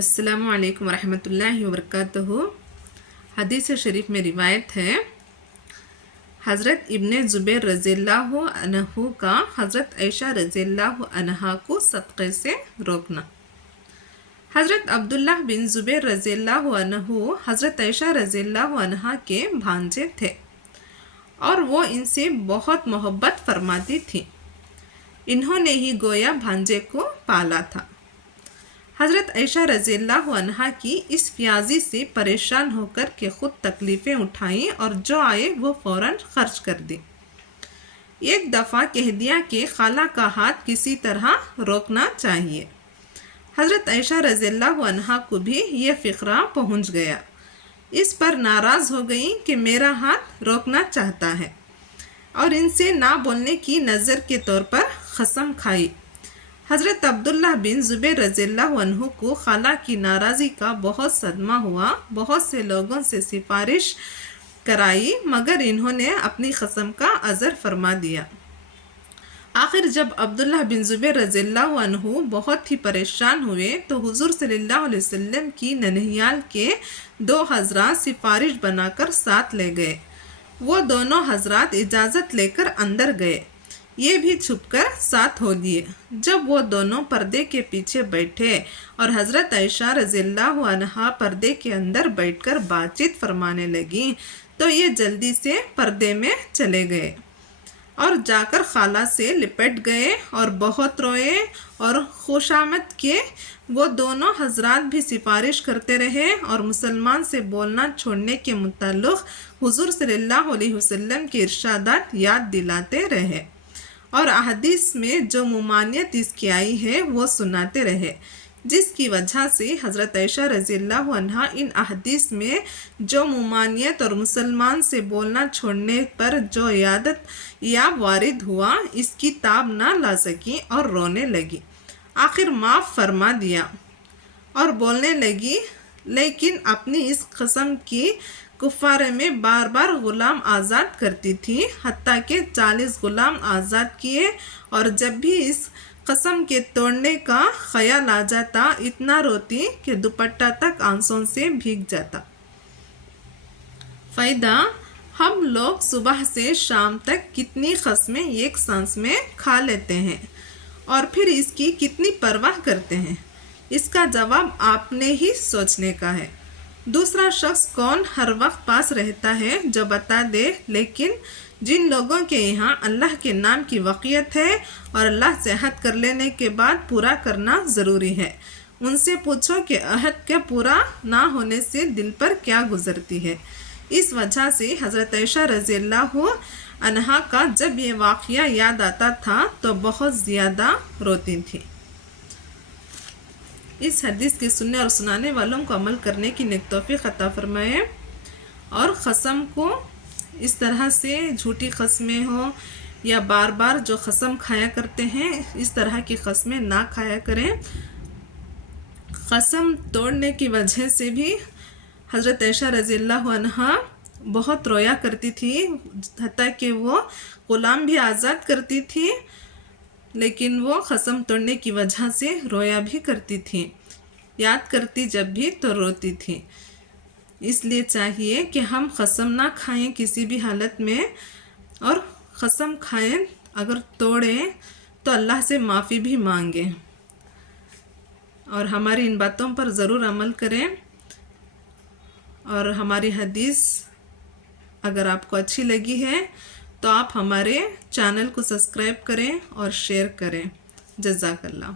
अस्सलामु अलैकुम वरहमतुल्लाहि वबरकातुहू। हदीस शरीफ में रिवायत है, हज़रत इब्ने ज़ुबैर रज़ियल्लाहु अन्हु का हज़रत आयशा रज़ियल्लाहु अन्हा को सदक़े से रोकना। हज़रत अब्दुल्लाह बिन ज़ुबैर रज़ियल्लाहु अन्हु हज़रत आयशा रज़ियल्लाहु अन्हा के भांजे थे और वो इनसे बहुत मोहब्बत फरमाती थी। इन्होंने ही गोया भांजे को पाला था। हज़रत आयशा रज़ियल्लाहु अन्हा की इस फ्याजी से परेशान होकर के ख़ुद तकलीफ़ें उठाईं और जो आए वो फ़ौरन ख़र्च कर दी। एक दफ़ा कह दिया कि खाला का हाथ किसी तरह रोकना चाहिए। हज़रत आयशा रज़ियल्लाहु अन्हा को भी ये फ़िक्रा पहुँच गया। इस पर नाराज़ हो गई कि मेरा हाथ रोकना चाहता है और इनसे ना बोलने की नज़र के तौर पर कसम खाई। हज़रत अब्दुल्लाह बिन ज़ुबैर रज़ियल्लाहु अन्हु को खाला की नाराज़गी का बहुत सदमा हुआ। बहुत से लोगों से सिफारिश कराई मगर इन्होंने अपनी कसम का अज़र फरमा दिया। आखिर जब अब्दुल्लाह बिन ज़ुबैर रज़ियल्लाहु अन्हु बहुत ही परेशान हुए तो हुज़ूर सल्लल्लाहु अलैहि वसल्लम की ननिहाल के 2 हज़रात सिफारिश बनाकर साथ ले गए। वो दोनों हज़रात इजाज़त लेकर अंदर गए। ये भी छुपकर साथ हो लिए। जब वो दोनों पर्दे के पीछे बैठे और हज़रत आयशा रज़ियल्लाहु अन्हा पर्दे के अंदर बैठकर बातचीत फरमाने लगी तो ये जल्दी से पर्दे में चले गए और जाकर खाला से लिपट गए और बहुत रोए और खुशामद किए। वो दोनों हज़रात भी सिफारिश करते रहे और मुसलमान से बोलना छोड़ने के मुताल्लिक़ हुज़ूर सल्लल्लाहु अलैहि वसल्लम के इरशादात याद दिलाते रहे और अहदीस में जो मुमानियत इसकी आई है वो सुनाते रहे, जिसकी वजह से हज़रत आयशा रज़ियल्लाहु अन्हा इन अहदीस में जो मुमानियत और मुसलमान से बोलना छोड़ने पर जो यादत या वारिद हुआ इसकी ताब ना ला सकी और रोने लगी। आखिर माफ़ फरमा दिया और बोलने लगी, लेकिन अपनी इस कसम की कुफ़ारे में बार बार ग़ुलाम आज़ाद करती थी, हत्ता के 40 ग़ुलाम आज़ाद किए और जब भी इस कसम के तोड़ने का ख्याल आ जाता इतना रोती कि दुपट्टा तक आंसुओं से भीग जाता। फ़ायदा, हम लोग सुबह से शाम तक कितनी क़स्में एक सांस में खा लेते हैं और फिर इसकी कितनी परवाह करते हैं। इसका जवाब आपने ही सोचने का है। दूसरा शख्स कौन हर वक्त पास रहता है जो बता दे, लेकिन जिन लोगों के यहाँ अल्लाह के नाम की वक़ियत है और अल्लाह से अहद कर लेने के बाद पूरा करना ज़रूरी है, उनसे पूछो कि अहद के पूरा ना होने से दिल पर क्या गुज़रती है। इस वजह से हज़रत आयशा रज़ियल्लाहु अन्हा का जब ये वाक़या याद आता था तो बहुत ज़्यादा रोती थी। इस हदीस के सुनने और सुनाने वालों को अमल करने की नेक तौफीक अता फरमाए और क़सम को इस तरह से झूठी क़स्में हो या बार बार जो क़सम खाया करते हैं इस तरह की क़स्में ना खाया करें। क़सम तोड़ने की वजह से भी हज़रत आयशा रज़ियल्लाहु अन्हा बहुत रोया करती थी, हत्ता कि वो ग़ुलाम भी आज़ाद करती थी, लेकिन वो क़सम तोड़ने की वजह से रोया भी करती थी। याद करती जब भी तो रोती थी। इसलिए चाहिए कि हम क़सम ना खाएं किसी भी हालत में, और क़सम खाएं अगर तोड़ें तो अल्लाह से माफ़ी भी मांगें और हमारी इन बातों पर ज़रूर अमल करें। और हमारी हदीस अगर आपको अच्छी लगी है तो आप हमारे चैनल को सब्सक्राइब करें और शेयर करें। जज़ाकल्लाह।